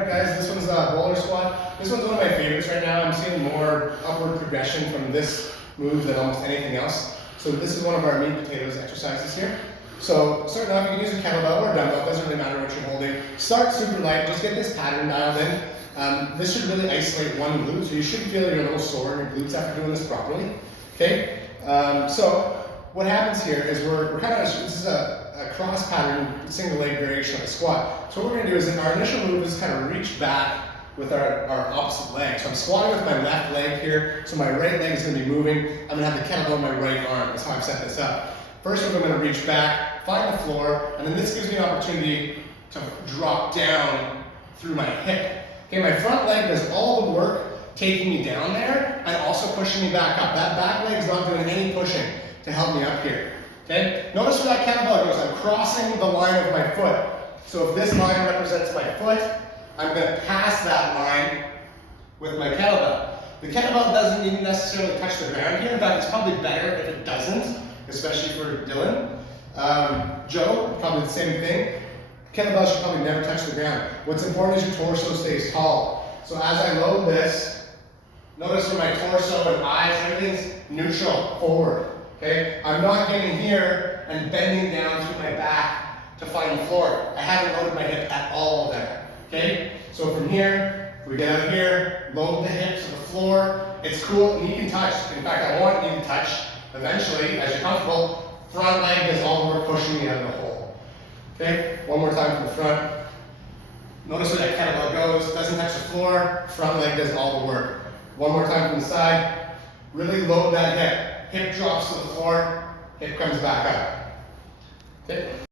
Alright guys, this one's a roller squat. This one's one of my favorites right now. I'm seeing more upward progression from this move than almost anything else. So this is one of our meat potatoes exercises here. So starting off, you can use a kettlebell or a dumbbell, it doesn't really matter what you're holding. Start super light, just get this pattern dialed in. This should really isolate one glute, so you should feel you're a little sore in your glutes after doing this properly. Okay, so what happens here is we're kind of, this is a cross pattern, single leg variation of a squat. So what we're going to do is our initial move is kind of reach back with our opposite leg. So I'm squatting with my left leg here, so my right leg is going to be moving. I'm going to have the kettlebell on my right arm. That's how I've set this up. First I'm going to reach back, find the floor, and then this gives me an opportunity to drop down through my hip. Okay, my front leg does all the work taking me down there and also pushing me back up. That back leg is not doing any pushing to help me up here. Okay? Notice where that kettlebell goes. I'm crossing the line of my foot. So if this line represents my foot, I'm going to pass that line with my kettlebell. The kettlebell doesn't even necessarily touch the ground here. In fact, it's probably better if it doesn't, especially for Dylan. Joe, probably the same thing. Kettlebell should probably never touch the ground. What's important is your torso stays tall. So as I load this, notice where my torso and eyes, everything's neutral, forward. Okay? I'm not getting here and bending down through my back to find the floor. I haven't loaded my hip at all there. Okay? So from here, we get out here, load the hips to the floor. It's cool, and you can touch. In fact, I want you to touch eventually, as you're comfortable. Front leg does all the work pushing me out of the hole. Okay? One more time from the front. Notice where that kettlebell goes, doesn't touch the floor. Front leg does all the work. One more time from the side. Really load that hip. Hip drops to the floor, hip comes back up. Okay.